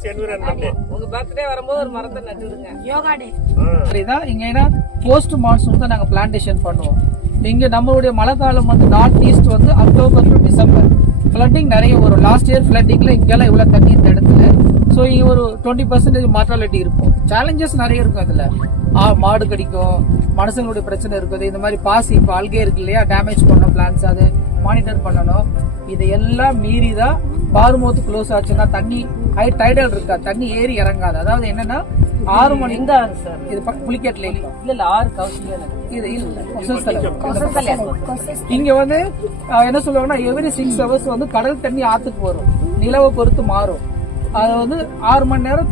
உங்க பர்த்டே வரும்போது ஒரு மரத்தை நட்டுடுங்க. யோகா டே சரிதான். இங்க போஸ்ட் மான்சூன் தான் நாங்க பிளான்டேஷன் பண்ணுவோம். இங்க நம்மளுடைய மழை காலம் வந்து நார்த் ஈஸ்ட் வந்து அக்டோபர் டு டிசம்பர். ஃபிளட்டிங் நிறைய வரும். லாஸ்ட் இயர் ஃபிளட்டிங்ல இங்கெல்லாம் இவ்வளவு தண்ணி இந்த இடத்துல. ஸோ இங்க ஒரு 20% மார்டாலிட்டி இருக்கும். சேலஞ்சஸ் நிறைய இருக்கும். அதுல மாடு கடிக்கும், மனுஷங்களுடைய பிரச்சனை இருக்குது. இந்த மாதிரி பாசி இப்போ அல்கே இருக்கு இல்லையா, டேமேஜ் பண்ண பிளான்ஸ் அதை மானிட்டர் பண்ணணும். இதையெல்லாம் மீறி தான் பாருமோத்து க்ளோஸ் ஆச்சுன்னா தண்ணி ஹை டைடல் இருக்கா, தண்ணி ஏறி இறங்காது. அதாவது என்னன்னா 6 மணி இந்த ஆறு சார் இது புலிக்கேட்ல இல்ல ஆறு கவுசில இது இங்க வந்து என்ன சொல்லுவாங்கன்னா எவ்ரி 6 hours வந்து கடல் தண்ணி ஆத்துக்கு வரும். நிலவை பொறுத்து மாறும். அது வந்து 6 மணி நேரம்